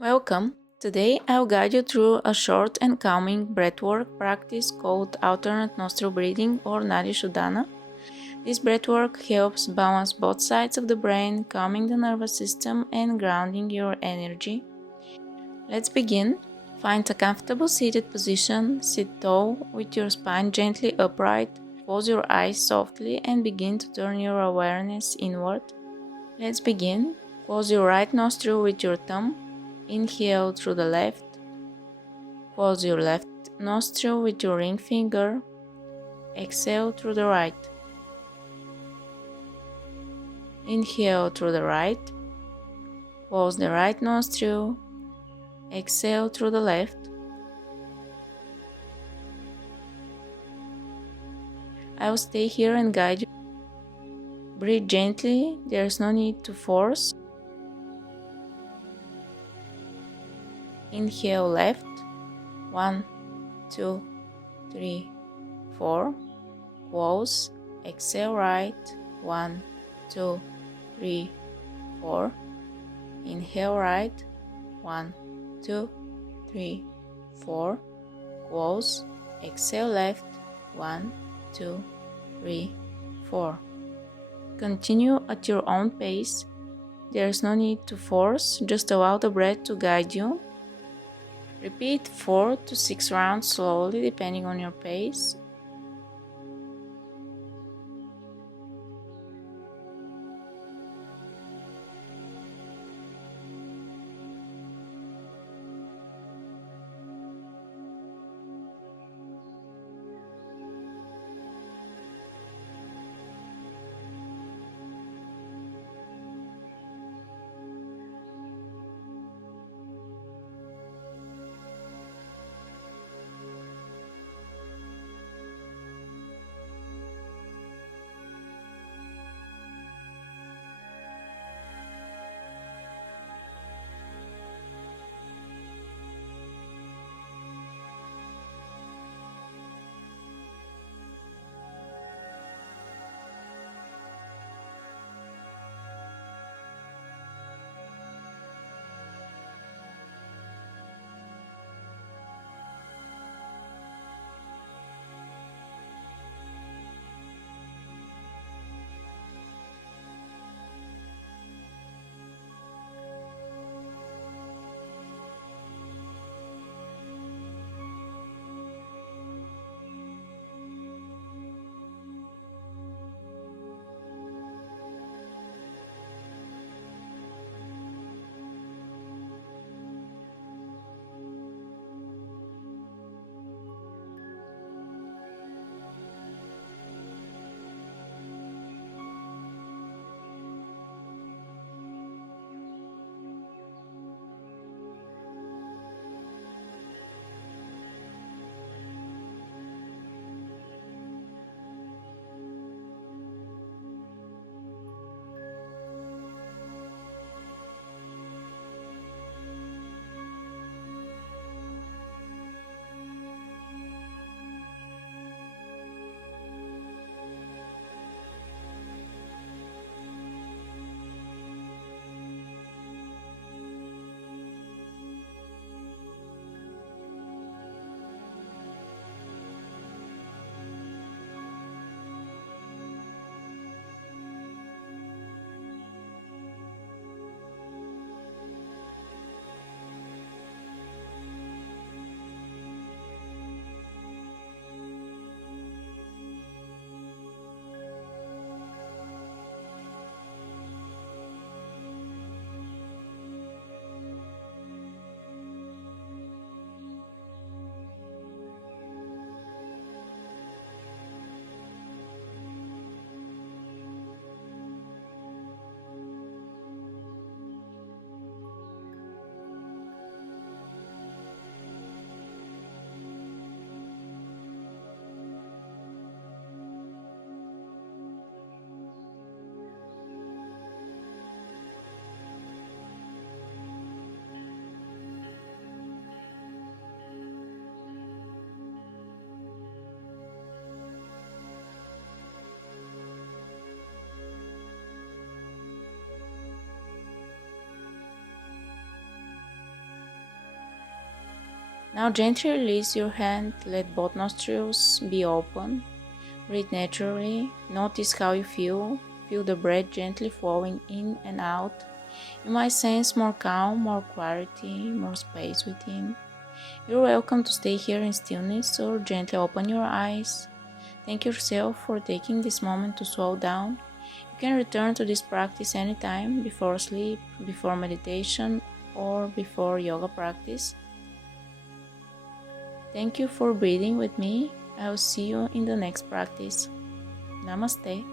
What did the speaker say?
Welcome. Today I'll guide you through a short and calming breathwork practice called alternate nostril breathing or Nadi Shodhana. This breathwork helps balance both sides of the brain, calming the nervous system and grounding your energy. Let's begin. Find a comfortable seated position. Sit tall with your spine gently upright. Close your eyes softly and begin to turn your awareness inward. Let's begin. Close your right nostril with your thumb. Inhale through the left. Close your left nostril with your ring finger. Exhale through the right. Inhale through the right. Close the right nostril. Exhale through the left. I will stay here and guide you. Breathe gently, there's no need to force. Inhale left. 1, 2, 3, 4. Close. Exhale right. 1, 2, 3, 4. Inhale right. 1, 2, 3, 4. Close. Exhale left. 1, 2, 3, 4. Continue at your own pace. There's no need to force, just allow the breath to guide you. Repeat 4 to 6 rounds slowly, depending on your pace. Now gently release your hand, let both nostrils be open. Breathe naturally, notice how you feel. Feel the breath gently flowing in and out. You might sense more calm, more clarity, more space within. You're welcome to stay here in stillness or gently open your eyes. Thank yourself for taking this moment to slow down. You can return to this practice anytime, before sleep, before meditation, or before yoga practice. Thank you for breathing with me. I will see you in the next practice. Namaste.